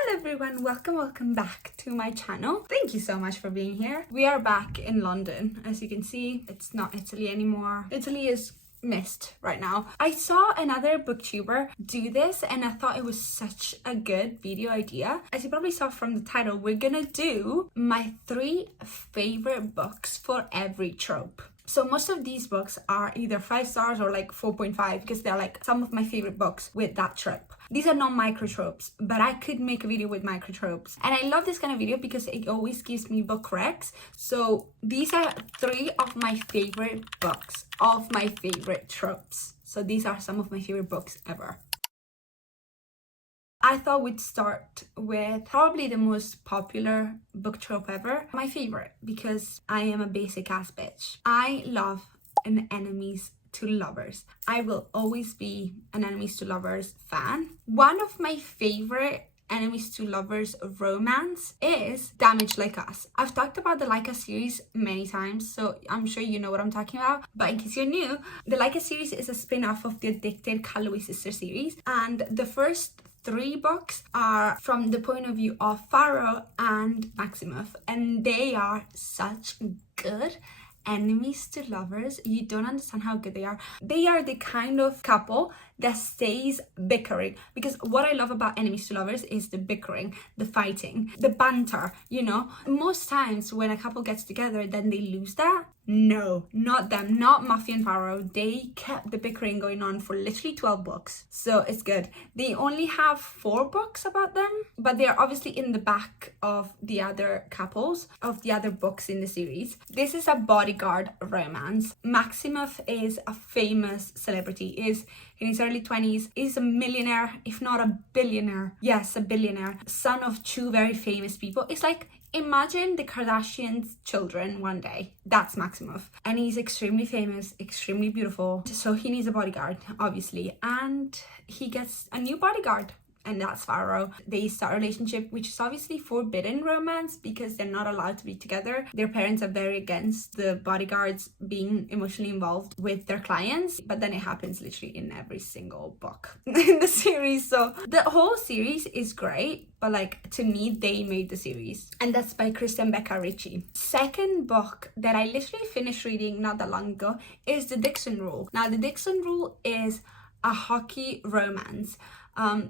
Hello everyone, welcome back to my channel. Thank you so much for being here. We are back in London. As you can see, it's not Italy anymore. Italy is missed right now. I saw another booktuber do this and I thought it was such a good video idea. As you probably saw from the title, we're gonna do my 3 favorite books for every trope. So most of these books are either 5 stars or like 4.5 because they're like some of my favorite books with that trope. These are not micro tropes, but I could make a video with micro tropes. And I love this kind of video because it always gives me book recs. So these are 3 of my favorite books of my favorite tropes. So these are some of my favorite books ever. I thought we'd start with probably the most popular book trope ever. My favorite, because I am a basic ass bitch. I love an enemies to lovers. I will always be an enemies to lovers fan. One of my favorite enemies to lovers romance is Damaged Like Us. I've talked about the Like Us series many times, so I'm sure you know what I'm talking about. But in case you're new, the Like Us series is a spin-off of the Addicted Calloway Sister series, and the first 3 books are from the point of view of Farrow and Maximoff, and they are such good enemies to lovers. You don't understand how good they are. They are the kind of couple that stays bickering, because what I love about enemies to lovers is the bickering, the fighting, the banter, you know. Most times when a couple gets together, then they lose that. No, not them, not Muffy and Farrow. They kept the bickering going on for literally 12 books. So it's good. They only have 4 books about them, but they're obviously in the back of the other couples, of the other books in the series. This is a bodyguard romance. Maximoff is a famous celebrity, is in his early 20s, is a millionaire, if not a billionaire. Yes, a billionaire. Son of 2 very famous people. It's like, imagine the Kardashians' children one day. That's Maximoff. And he's extremely famous, extremely beautiful. So he needs a bodyguard, obviously. And he gets a new bodyguard. And that's Farrow. They start a relationship, which is obviously forbidden romance because they're not allowed to be together. Their parents are very against the bodyguards being emotionally involved with their clients. But then it happens literally in every single book in the series. So the whole series is great. But like, to me, they made the series. And that's by Kristen Becca Ritchie. Second book that I literally finished reading not that long ago is The Dixon Rule. Now, The Dixon Rule is a hockey romance.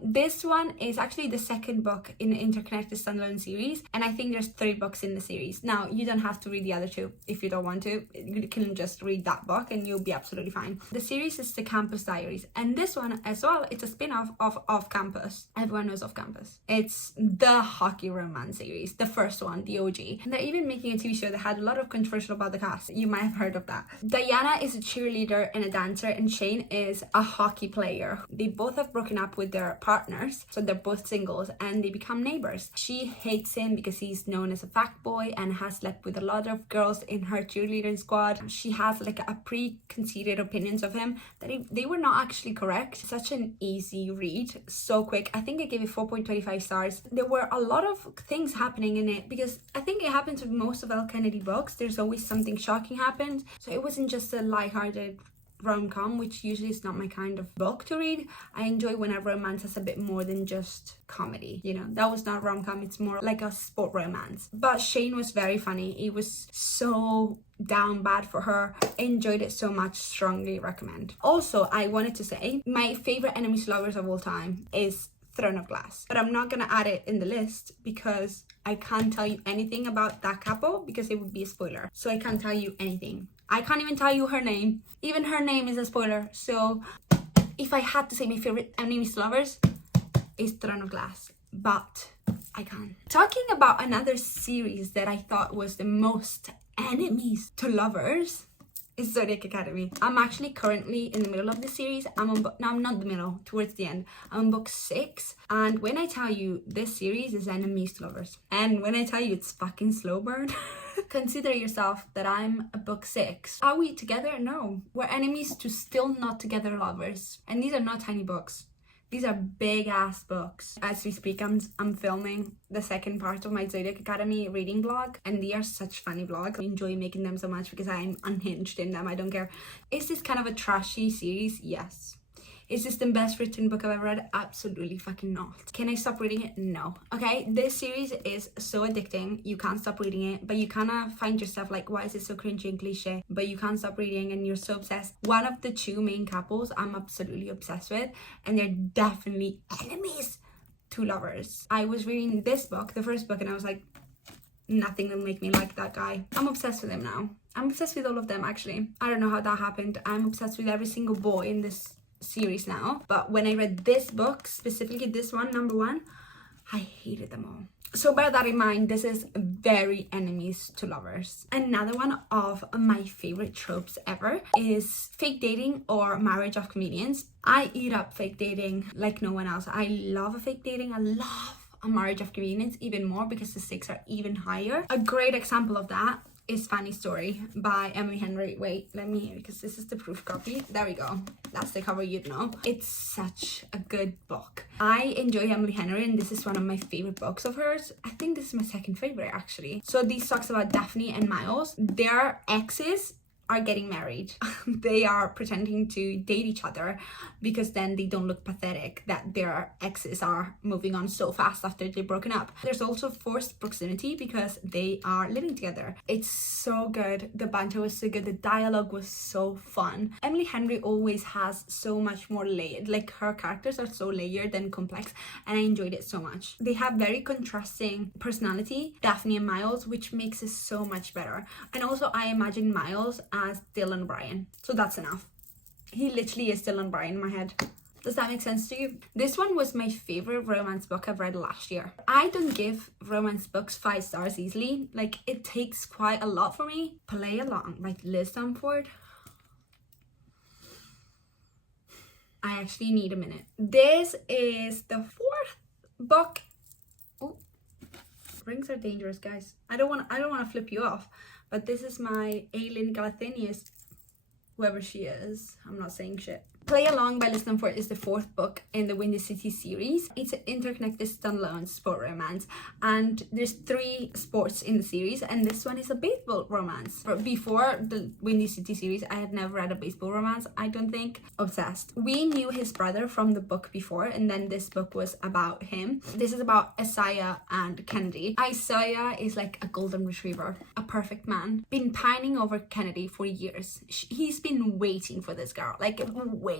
This one is actually the 2nd book in the interconnected standalone series, and I think there's 3 books in the series. Now, you don't have to read the other 2 if you don't want to. You can just read that book and you'll be absolutely fine. The series is The Campus Diaries, and this one as well, it's a spin-off of Off Campus. Everyone knows Off Campus. It's the hockey romance series, the first one, the OG. And they're even making a TV show that had a lot of controversial about the cast. You might have heard of that. Diana is a cheerleader and a dancer, and Shane is a hockey player. They both have broken up with their partners, so they're both singles, and they become neighbors. She hates him because he's known as a fuck boy and has slept with a lot of girls in her cheerleading squad. She has like a preconceived opinions of him that they were not actually correct. Such an easy read, so quick. I think I gave it 4.25 stars. There were a lot of things happening in it because I think it happens with most of Elle Kennedy books. There's always something shocking happens, so it wasn't just a lighthearted rom-com, which usually is not my kind of book to read. I enjoy when a romance has a bit more than just comedy, you know. That was not rom-com, it's more like a sport romance. But Shane was very funny. It was so down bad for her. Enjoyed it so much. Strongly recommend. Also, I wanted to say my favorite enemies to lovers of all time is Throne of Glass, but I'm not gonna add it in the list because I can't tell you anything about that couple because it would be a spoiler. So I can't tell you anything. I can't even tell you her name. Even her name is a spoiler. So if I had to say my favorite enemies to lovers, is Throne of Glass, but I can't. Talking about another series that I thought was the most enemies to lovers is Zodiac Academy. I'm actually currently in the middle of the series. I'm on no, I'm not the middle, towards the end. I'm on book 6, and when I tell you this series is enemies to lovers, and when I tell you it's fucking slow burn, consider yourself that I'm a book 6. Are we together? No. We're enemies to still not together lovers. And these are not tiny books. These are big ass books. As we speak, I'm filming the 2nd part of my Zodiac Academy reading vlog, and they are such funny vlogs. I enjoy making them so much because I'm unhinged in them. I don't care. Is this kind of a trashy series? Yes. Is this the best written book I've ever read? Absolutely fucking not. Can I stop reading it? No. Okay, this series is so addicting. You can't stop reading it, but you kind of find yourself like, why is it so cringy and cliche? But you can't stop reading and you're so obsessed. One of the two main couples I'm absolutely obsessed with, and they're definitely enemies to lovers. I was reading this book, the first book, and I was like, nothing will make me like that guy. I'm obsessed with him now. I'm obsessed with all of them, actually. I don't know how that happened. I'm obsessed with every single boy in this series now. But when I read this book, specifically this one, number one, I hated them all. So bear that in mind, this is very enemies to lovers. Another one of my favorite tropes ever is fake dating or marriage of convenience. I eat up fake dating like no one else. I love a fake dating. I love a marriage of convenience even more because the stakes are even higher. A great example of that is Fanny Story by Emily Henry. Wait, let me, because this is the proof copy. There we go. That's the cover, you'd know. It's such a good book. I enjoy Emily Henry, and this is one of my favorite books of hers. I think this is my second favorite, actually. So these talks about Daphne and Miles. Their exes are getting married. They are pretending to date each other because then they don't look pathetic that their exes are moving on so fast after they've broken up. There's also forced proximity because they are living together. It's so good. The banter was so good. The dialogue was so fun. Emily Henry always has so much more layered. Like, her characters are so layered and complex, and I enjoyed it so much. They have very contrasting personality, Daphne and Miles, which makes it so much better. And also I imagine Miles as Dylan Bryan, so that's enough. He literally is Dylan Bryan in my head. Does that make sense to you? This one was my favorite romance book I've read last year. I don't give romance books 5 stars easily. Like, it takes quite a lot for me. Play Along by Liz Stamford. I actually need a minute. This is the 4th book. Oh, rings are dangerous, guys. I don't want to flip you off. But this is my Aileen Galathinius, whoever she is. I'm not saying shit. Play Along by Liz Stamford is the 4th book in the Windy City series. It's an interconnected standalone sport romance, and there's 3 sports in the series, and this one is a baseball romance. Before the Windy City series, I had never read a baseball romance, I don't think. Obsessed. We knew his brother from the book before, and then this book was about him. This is about Isaiah and Kennedy. Isaiah is like a golden retriever, a perfect man. Been pining over Kennedy for years. He's been waiting for this girl, like waiting.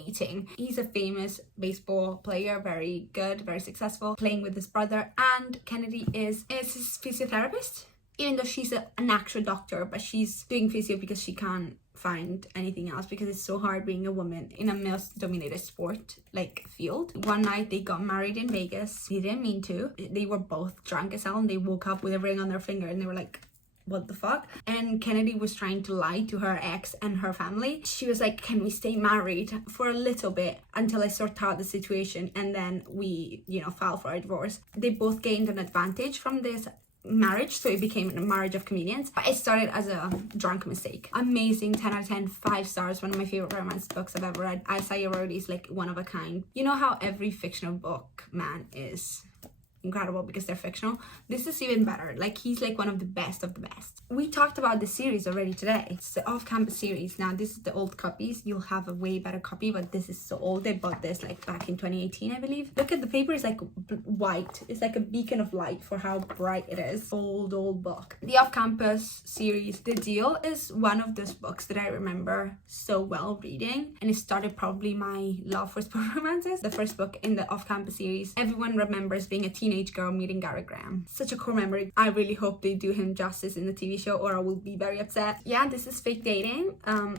He's a famous baseball player, very good, very successful, playing with his brother, and Kennedy is his physiotherapist, even though she's an actual doctor, but she's doing physio because she can't find anything else because it's so hard being a woman in a male-dominated sport like field. One night they got married in Vegas. He didn't mean to. They were both drunk as hell, and they woke up with a ring on their finger, and they were like, what the fuck? And Kennedy was trying to lie to her ex and her family. She was like, can we stay married for a little bit until I sort out the situation, and then we, file for a divorce. They both gained an advantage from this marriage, so it became a marriage of convenience, but it started as a drunk mistake. Amazing, 10 out of 10, 5 stars. One of my favorite romance books I've ever read. Isaiah Road is like one of a kind. You know how every fictional book man is incredible because they're fictional? This is even better. Like, he's like one of the best of the best. We talked about the series already today. It's the off-campus series. Now this is the old copies. You'll have a way better copy, but this is so old. I bought this like back in 2018, I believe. Look at the paper, is like white. It's like a beacon of light for how bright it is. Old book. The off-campus series, The Deal, is one of those books that I remember so well reading, and it started probably my love for sport romances. The first book in the off-campus series. Everyone remembers being a teenage girl meeting Gary Graham. Such a core memory. I really hope they do him justice in the TV show, or I will be very upset. Yeah, this is fake dating.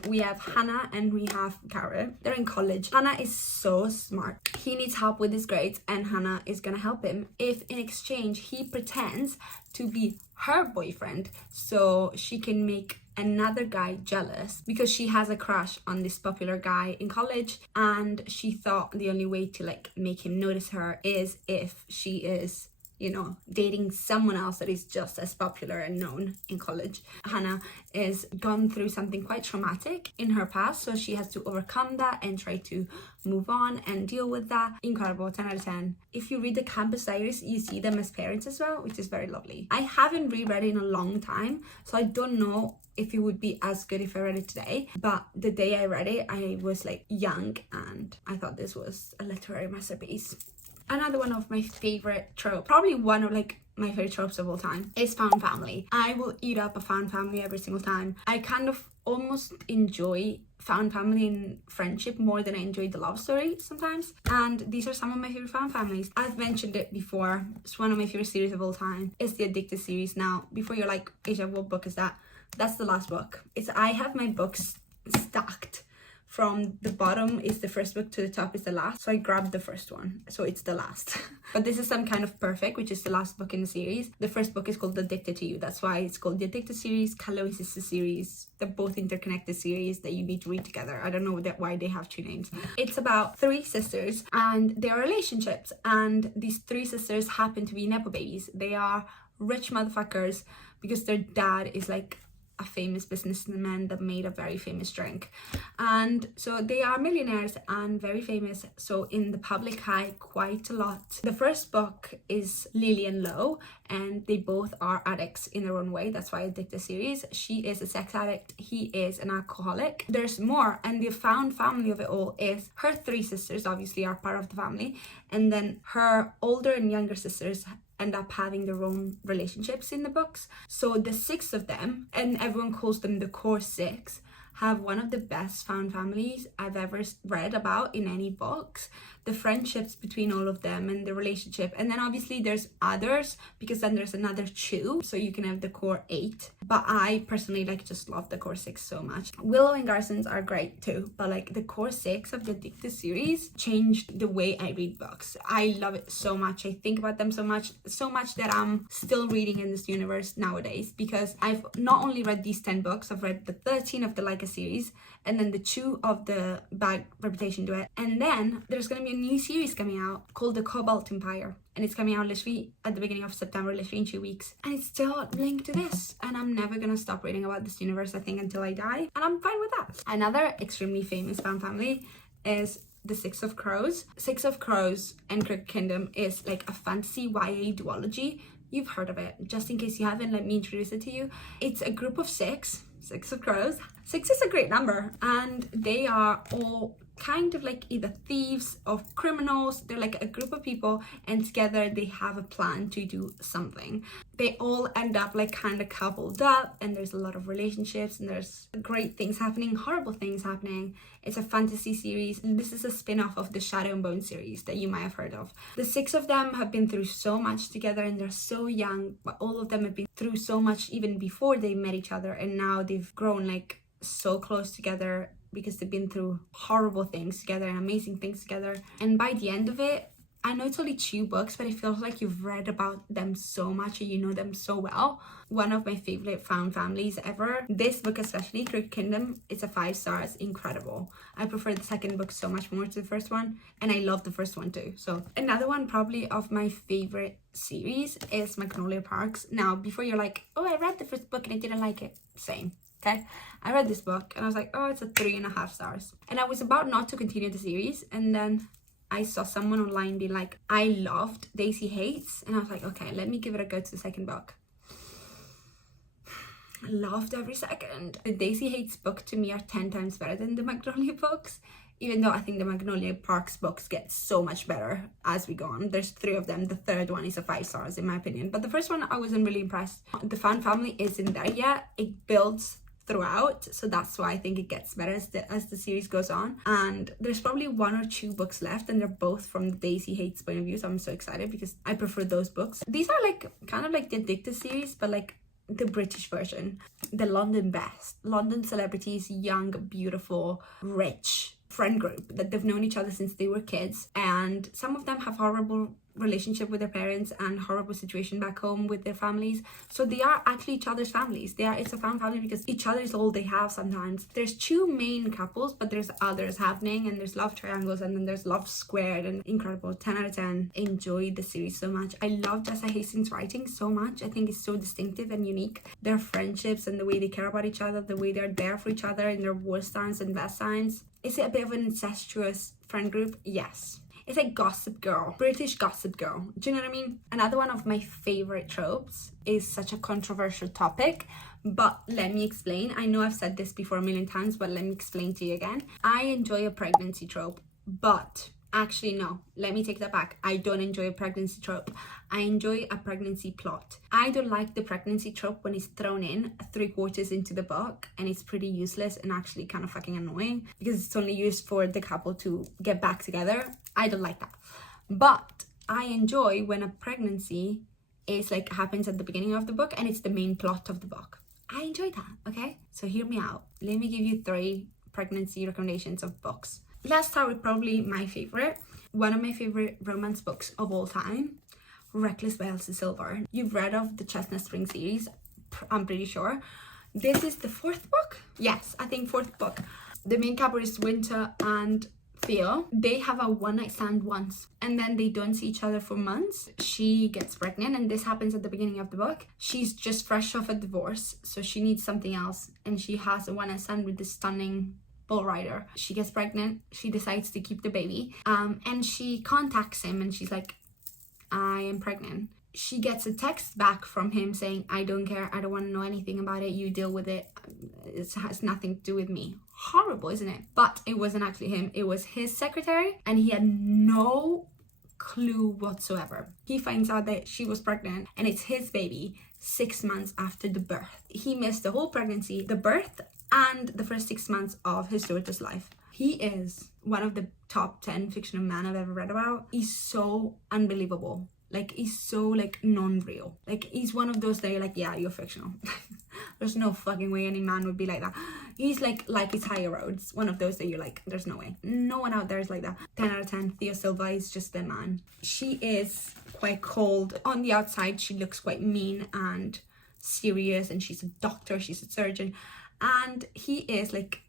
We have Hannah and we have Gary. They're in college. Hannah is so smart. He needs help with his grades, and Hannah is gonna help him if in exchange he pretends to be her boyfriend so she can make another guy jealous because she has a crush on this popular guy in college, and she thought the only way to like make him notice her is if she is you know, dating someone else that is just as popular and known in college. Hannah is gone through something quite traumatic in her past, so she has to overcome that and try to move on and deal with that. Incredible, 10 out of 10. If you read the campus diaries, you see them as parents as well, which is very lovely. I haven't reread it in a long time, so I don't know if it would be as good if I read it today, but the day I read it, I was like young and I thought this was a literary masterpiece. Another one of my favorite tropes, probably one of like my favorite tropes of all time, is found family. I will eat up a found family every single time. I kind of almost enjoy found family and friendship more than I enjoy the love story sometimes, and these are some of my favorite found families. I've mentioned it before, it's one of my favorite series of all time. It's the Addicted series. Now, before you're like, Asia, what book is that? That's the last book. I have my books stacked. From the bottom is the first book to the top is the last. So I grabbed the first one. So it's the last. But this is Some Kind of Perfect, which is the last book in the series. The first book is called Addicted to You. That's why it's called the Addicted series. Kalois is the series. They're both interconnected series that you need to read together. I don't know why they have two names. It's about three sisters and their relationships. And these three sisters happen to be Nepo babies. They are rich motherfuckers because their dad is like a famous businessman that made a very famous drink, and so they are millionaires and very famous, so in the public eye quite a lot. The first book is Lily and Lo, and they both are addicts in their own way. That's why I did the series. She is a sex addict, he is an alcoholic. There's more, and the found family of it all is her three sisters obviously are part of the family, and then her older and younger sisters end up having their own relationships in the books. So the six of them, and everyone calls them the core six, have one of the best found families I've ever read about in any books. The friendships between all of them and the relationship. And then obviously there's others, because then there's another two, so you can have the core 8. But I personally just love the core 6 so much. Willow and Garson's are great too, but like the core 6 of the Addicted series changed the way I read books. I love it so much. I think about them so much that I'm still reading in this universe nowadays, because I've not only read these 10 books, I've read the 13 of the Leica series, and then the 2 of the Bad Reputation duet. And then there's going to be a new series coming out called The Cobalt Empire. And it's coming out literally at the beginning of September, literally in 2 weeks. And it's still linked to this. And I'm never going to stop reading about this universe, I think, until I die. And I'm fine with that. Another extremely famous found family is The Six of Crows. Six of Crows and Crooked Kingdom is like a fantasy YA duology. You've heard of it. Just in case you haven't, let me introduce it to you. It's a group of 6 of crows. 6 is a great number, and they are all kind of like either thieves or criminals. They're like a group of people, and together they have a plan to do something. They all end up like kind of coupled up, and there's a lot of relationships, and there's great things happening, horrible things happening. It's a fantasy series. This is a spin-off of the Shadow and Bone series that you might have heard of. The 6 of them have been through so much together, and they're so young, but all of them have been through so much even before they met each other, and now they've grown like so close together because they've been through horrible things together and amazing things together. And by the end of it, I know it's only 2 books, but it feels like you've read about them so much and you know them so well. One of my favorite found families ever. This book especially, Crooked Kingdom, it's a 5 stars, incredible. I prefer the second book so much more to the first one, and I love the first one too. So another one probably of my favorite series is Magnolia Parks. Now, before you're like, oh, I read the first book and I didn't like it. Same. Okay, I read this book and I was like, oh, it's a 3.5 stars. And I was about not to continue the series, and then I saw someone online be like, I loved Daisy Hates, and I was like, okay, let me give it a go to the second book. I loved every second. The Daisy Hates book to me are 10 times better than the Magnolia books, even though I think the Magnolia Parks books get so much better as we go on. There's 3 of them. The third one is a 5 stars in my opinion, but the first one I wasn't really impressed. The found family isn't there yet. It builds throughout, so that's why I think it gets better as the series goes on. And there's probably 1 or 2 books left, and they're both from the Daisy Hates point of view, so I'm so excited because I prefer those books. These are like kind of like the Addicted series, but like the British version. The London best. London celebrities, young, beautiful, rich friend group that they've known each other since they were kids, and some of them have horrible relationship with their parents and horrible situation back home with their families. So they are actually each other's families. It's a found family because each other is all they have sometimes. There's two main couples, but there's others happening, and there's love triangles, and then there's love squared, and incredible. 10 out of 10. Enjoyed the series so much. I love Jessa Hastings' writing so much. I think it's so distinctive and unique. Their friendships and the way they care about each other, the way they're there for each other in their worst times and best times. Is it a bit of an incestuous friend group? Yes. It's like Gossip Girl, British Gossip Girl. Do you know what I mean? Another one of my favorite tropes is such a controversial topic, but let me explain. I know I've said this before a million times, but let me explain to you again. I enjoy a pregnancy trope, but actually no, let me take that back. I don't enjoy a pregnancy trope. I enjoy a pregnancy plot. I don't like the pregnancy trope when it's thrown in 3/4 into the book and it's pretty useless and actually kind of fucking annoying because it's only used for the couple to get back together. I don't like that. But I enjoy when a pregnancy is like happens at the beginning of the book and it's the main plot of the book. I enjoy that, okay? So hear me out. Let me give you 3 pregnancy recommendations of books. Let's start with probably my favorite. One of my favorite romance books of all time, Reckless by Elsie Silver. You've read of the Chestnut Spring series, I'm pretty sure. This is the 4th book? Yes, I think 4th book. The main couple is Winter and Theo. They have a one-night stand once and then they don't see each other for months. She gets pregnant and this happens at the beginning of the book. She's just fresh off a divorce, so she needs something else, and she has a one-night stand with this stunning bull rider. She gets pregnant, she decides to keep the baby, and she contacts him and she's like, I am pregnant. She gets a text back from him saying, I don't care, I don't want to know anything about it, you deal with it, it has nothing to do with me. Horrible, isn't it? But it wasn't actually him, it was his secretary, and he had no clue whatsoever. He finds out that she was pregnant and it's his baby 6 months after the birth. He missed the whole pregnancy, the birth, and the first 6 months of his daughter's life. He is one of the top 10 fictional men I've ever read about. He's so unbelievable. Like, he's so like non-real. Like, he's one of those that you're like, yeah, you're fictional. There's no fucking way any man would be like that. He's like it's Higher Roads, one of those that you're like, there's no way. No one out there is like that. 10 out of 10. Theo Silva is just the man. She is quite cold. On the outside, she looks quite mean and serious, and she's a doctor, she's a surgeon. And he is like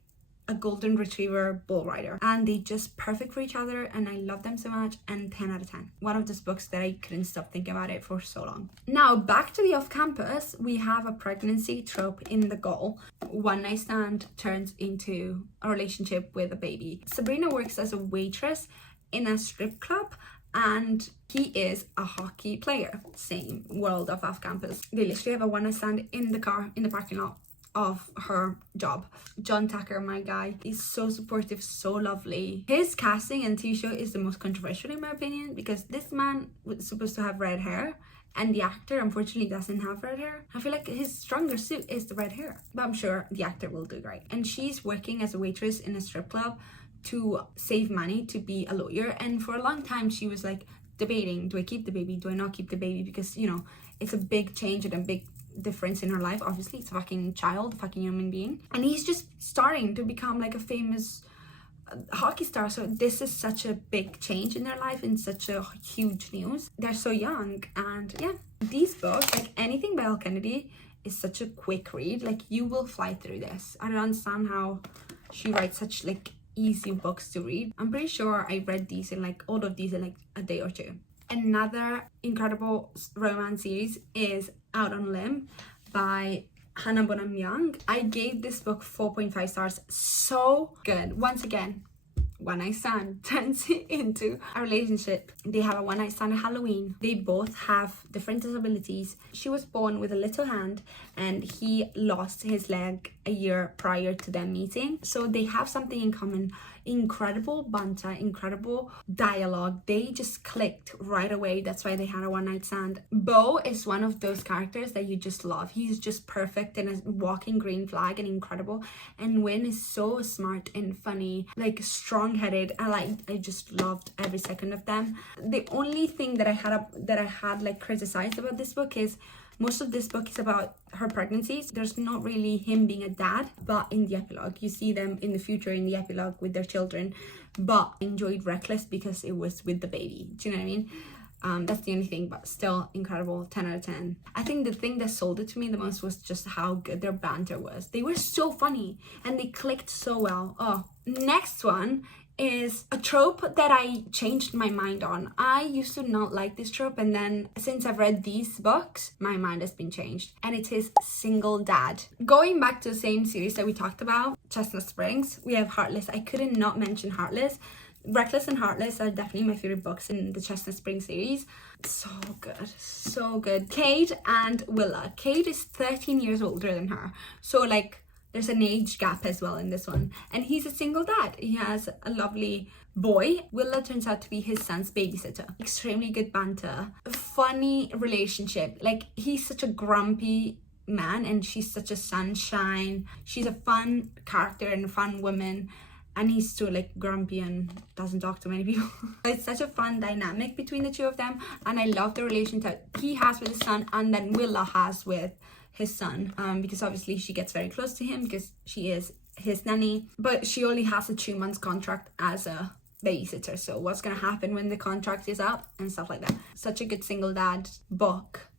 a golden retriever bull rider, and they just perfect for each other, and I love them so much. And 10 out of 10. One of those books that I couldn't stop thinking about it for so long. Now back to the off-campus, we have a pregnancy trope in the goal. One night stand turns into a relationship with a baby. Sabrina works as a waitress in a strip club, and he is a hockey player. Same world of off-campus. They literally have a one night stand in the car in the parking lot of her job. John Tucker, my guy, is so supportive, so lovely. His casting and TV show is the most controversial in my opinion, because this man was supposed to have red hair and the actor unfortunately doesn't have red hair. I feel like his stronger suit is the red hair, but I'm sure the actor will do great. And she's working as a waitress in a strip club to save money to be a lawyer, and for a long time she was like debating, do I keep the baby, do I not keep the baby, because you know it's a big change and a big difference in her life. Obviously it's a fucking child, fucking human being, and he's just starting to become like a famous hockey star. So this is such a big change in their life and such a huge news. They're so young, and yeah, these books, like anything by Elle Kennedy, is such a quick read. Like, you will fly through this. I don't understand how she writes such like easy books to read. I'm pretty sure I read these in like all of these in like a day or two. Another incredible romance series is Out on a Limb by Hannah Bonham Young. I gave this book 4.5 stars. So good. Once again, one night stand turns into a relationship. They have a one night stand at Halloween. They both have different disabilities. She was born with a little hand and he lost his leg a year prior to them meeting. So they have something in common. Incredible banter, incredible dialogue. They just clicked right away. That's why they had a one night stand. Beau is one of those characters that you just love. He's just perfect and a walking green flag and incredible. And Wynn is so smart and funny, like strong-headed. I just loved every second of them. The only thing that I had like criticized about this book is most of this book is about her pregnancies. There's not really him being a dad, but in the epilogue, you see them in the future in the epilogue with their children. But I enjoyed Reckless because it was with the baby. Do you know what I mean? That's the only thing, but still incredible. 10 out of 10. I think the thing that sold it to me the most was just how good their banter was. They were so funny and they clicked so well. Oh, next one is a trope that I changed my mind on. I used to not like this trope, and then since I've read these books, my mind has been changed, and it is single dad. Going back to the same series that we talked about, Chestnut Springs, we have Heartless. I couldn't not mention Heartless. Reckless and Heartless are definitely my favorite books in the Chestnut Springs series. So good, so good. Cade and Willa. Cade is 13 years older than her, so like there's an age gap as well in this one. And he's a single dad. He has a lovely boy. Willa turns out to be his son's babysitter. Extremely good banter. A funny relationship. Like, he's such a grumpy man and she's such a sunshine. She's a fun character and a fun woman. And he's so like grumpy and doesn't talk to many people. It's such a fun dynamic between the two of them. And I love the relationship he has with his son and then Willa has with his son, because obviously she gets very close to him because she is his nanny, but she only has a 2 months contract as a babysitter. So what's gonna happen when the contract is up and stuff like that. Such a good single dad book.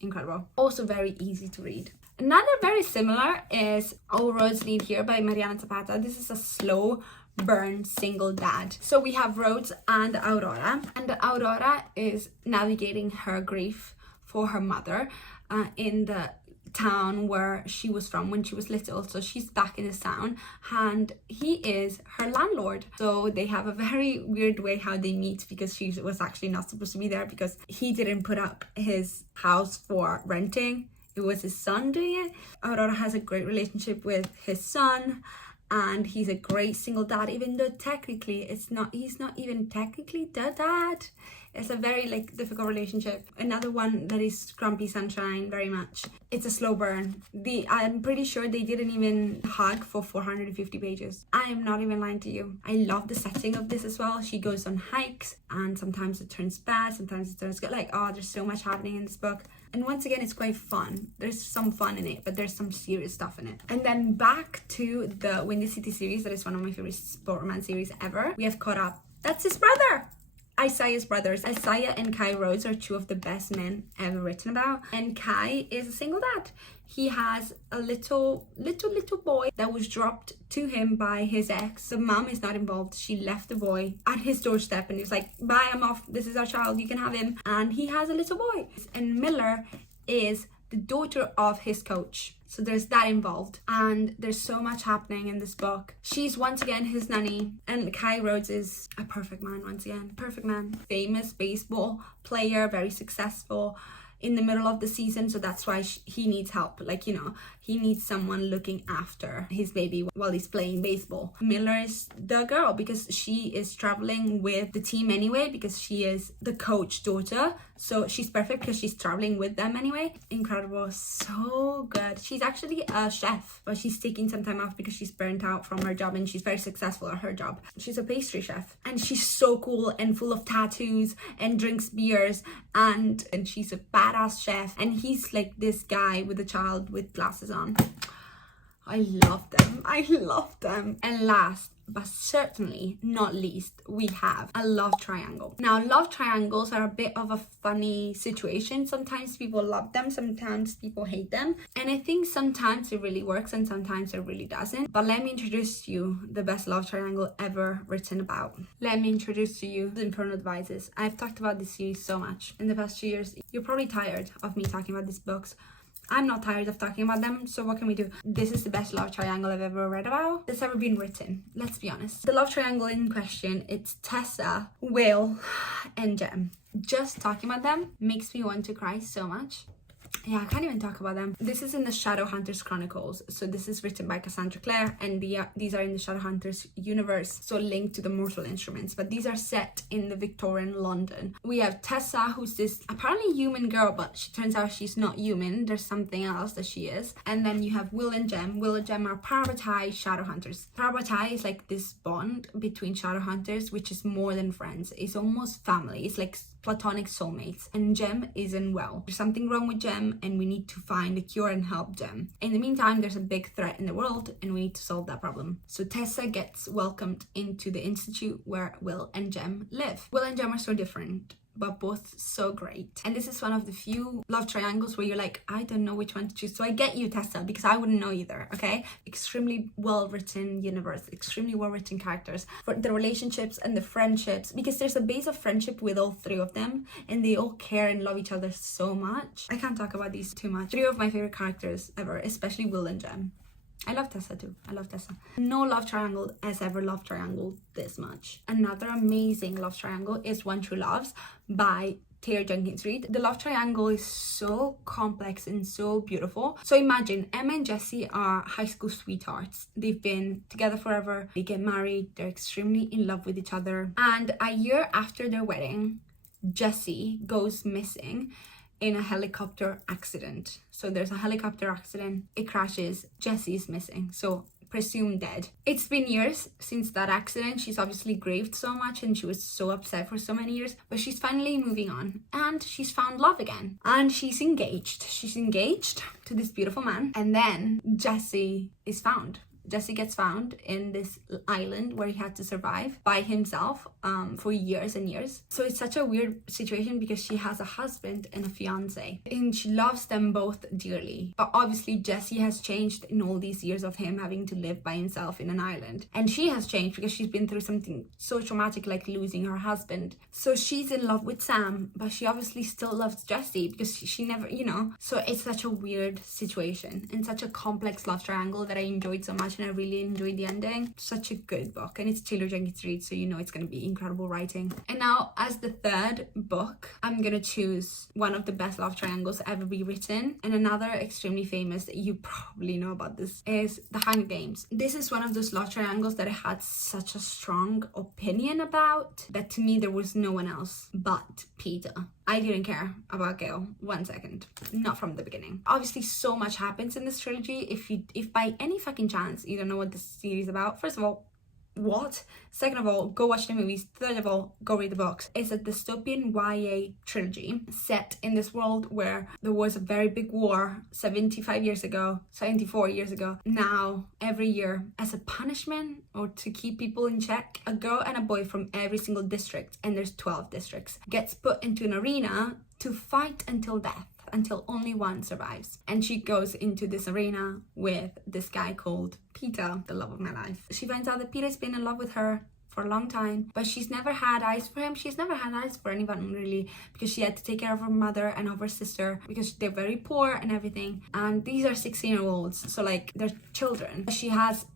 Incredible. Also very easy to read. Another very similar is All Roads Lead Here by Mariana Zapata. This is a slow burn single dad. So we have Rhodes and Aurora, and Aurora is navigating her grief for her mother in the town where she was from when she was little. So she's back in this town and he is her landlord. So they have a very weird way how they meet, because she was actually not supposed to be there because he didn't put up his house for renting. It was his son doing it. Aurora has a great relationship with his son and he's a great single dad, even though technically he's not even technically the dad. It's a very like difficult relationship. Another one that is grumpy sunshine very much. It's a slow burn. I'm pretty sure they didn't even hug for 450 pages. I am not even lying to you. I love the setting of this as well. She goes on hikes and sometimes it turns bad, sometimes it turns good. Like, oh, there's so much happening in this book. And once again, it's quite fun. There's some fun in it, but there's some serious stuff in it. And then back to the Windy City series, that is one of my favorite sport romance series ever. We have Caught Up. That's his brother! Isaiah's brothers. Isaiah and Kai Rhodes are two of the best men ever written about. And Kai is a single dad. He has a little boy that was dropped to him by his ex. The mom is not involved. She left the boy at his doorstep and he was like, bye, I'm off. This is our child. You can have him. And he has a little boy. And Miller is the daughter of his coach. So there's that involved. And there's so much happening in this book. She's once again his nanny. And Kai Rhodes is a perfect man once again. Perfect man. Famous baseball player, very successful in the middle of the season. So that's why he needs help. Like, you know, he needs someone looking after his baby while he's playing baseball. Miller is the girl because she is traveling with the team anyway, because she is the coach daughter. So she's perfect because she's traveling with them anyway. Incredible. So good. She's actually a chef, but she's taking some time off because she's burnt out from her job and she's very successful at her job. She's a pastry chef and she's so cool and full of tattoos and drinks beers and she's a badass chef. And he's like this guy with a child with glasses on. I love them. I love them. And last but certainly not least, we have a love triangle. Now, love triangles are a bit of a funny situation. Sometimes people love them, sometimes people hate them. And I think sometimes it really works and sometimes it really doesn't. But let me introduce to you the best love triangle ever written about. Let me introduce to you The Infernal Devices. I've talked about this series so much in the past 2 years. You're probably tired of me talking about these books. I'm not tired of talking about them, so what can we do? This is the best love triangle I've ever read about that's ever been written. Let's be honest. The love triangle in question, it's Tessa, Will, and Jem. Just talking about them makes me want to cry so much. Yeah, I can't even talk about them. This is in the Shadowhunters Chronicles. So this is written by Cassandra Clare and these are in the Shadowhunters universe. So linked to the Mortal Instruments. But these are set in the Victorian London. We have Tessa, who's this apparently human girl, but she turns out she's not human. There's something else that she is. And then you have Will and Jem. Will and Jem are Parvati Shadowhunters. Parvati is like this bond between Shadowhunters, which is more than friends. It's almost family. It's like platonic soulmates. And Jem isn't well. There's something wrong with Jem and we need to find a cure and help Jem. In the meantime, there's a big threat in the world and we need to solve that problem. So Tessa gets welcomed into the institute where Will and Jem live. Will and Jem are so different. but both so great. And this is one of the few love triangles where you're like, I don't know which one to choose. So I get you, Tessa, because I wouldn't know either, okay? Extremely well-written universe, extremely well-written characters for the relationships and the friendships, because there's a base of friendship with all three of them, and they all care and love each other so much. I can't talk about these too much. Three of my favorite characters ever, especially Will and Jem. I love Tessa too. I love Tessa. No love triangle has ever love triangled this much. Another amazing love triangle is One True Loves by Taylor Jenkins Reid. The love triangle is so complex and so beautiful. So imagine Emma and Jesse are high school sweethearts. They've been together forever. They get married. They're extremely in love with each other. And a year after their wedding, Jesse goes missing in a helicopter accident. So there's a helicopter accident, it crashes, Jesse is missing, so presumed dead. It's been years since that accident. She's obviously grieved so much and she was so upset for so many years, but she's finally moving on and she's found love again and she's engaged. She's engaged to this beautiful man, and then Jesse is found. Jesse gets found in this island where he had to survive by himself for years and years. So it's such a weird situation because she has a husband and a fiance and she loves them both dearly. But obviously Jesse has changed in all these years of him having to live by himself in an island. And she has changed because she's been through something so traumatic like losing her husband. So she's in love with Sam, but she obviously still loves Jesse because she never, you know. So it's such a weird situation and such a complex love triangle that I enjoyed so much. And I really enjoyed the ending. Such a good book, and it's Taylor Jenkins Reid, so you know it's going to be incredible writing. And now as the third book, I'm gonna choose one of the best love triangles ever be written, and another extremely famous that you probably know about this is The Hunger Games. This is one of those love triangles that I had such a strong opinion about that to me there was no one else but Peter. I didn't care about Gale 1 second, not from the beginning. Obviously so much happens in this trilogy. If by any fucking chance you don't know what this series is about, first of all, what? Second of all, go watch the movies. Third of all, go read the books. It's a dystopian YA trilogy set in this world where there was a very big war 74 years ago. Now, every year, as a punishment or to keep people in check, a girl and a boy from every single district, and there's 12 districts, gets put into an arena to fight until death, until only one survives. And she goes into this arena with this guy called Peter, the love of my life. She finds out that Peter's been in love with her for a long time, but she's never had eyes for him. She's never had eyes for anyone really, because she had to take care of her mother and of her sister because they're very poor and everything. And these are 16-year-olds, so like they're children. She has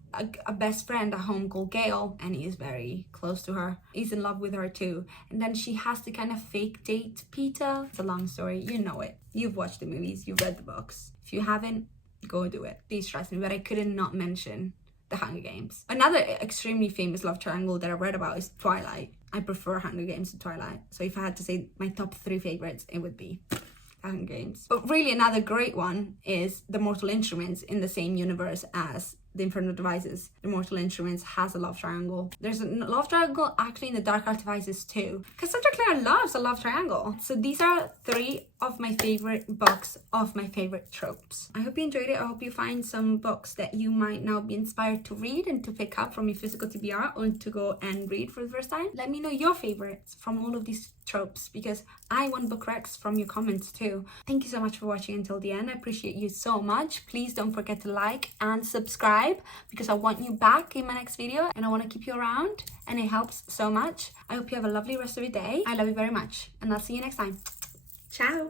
a best friend at home called Gale, and he is very close to her. He's in love with her too, and then she has to kind of fake date Peter. It's a long story, you know it. You've watched the movies, you've read the books. If you haven't, go do it. Please trust me, but I couldn't not mention The Hunger Games. Another extremely famous love triangle that I read about is Twilight. I prefer Hunger Games to Twilight, so if I had to say my top 3 favorites, it would be Hunger Games. But really another great one is The Mortal Instruments, in the same universe as The Infernal Devices. The Mortal Instruments has a love triangle. There's a love triangle actually in The Dark Art Devices too, because Sandra Clare loves a love triangle. So these are 3 of my favorite books of my favorite tropes. I hope you enjoyed it. I hope you find some books that you might now be inspired to read and to pick up from your physical TBR or to go and read for the first time. Let me know your favorites from all of these tropes, because I want book recs from your comments too. Thank you so much for watching until the end. I appreciate you so much. Please don't forget to like and subscribe, because I want you back in my next video and I want to keep you around, and it helps so much. I hope you have a lovely rest of your day. I love you very much, and I'll see you next time. Ciao.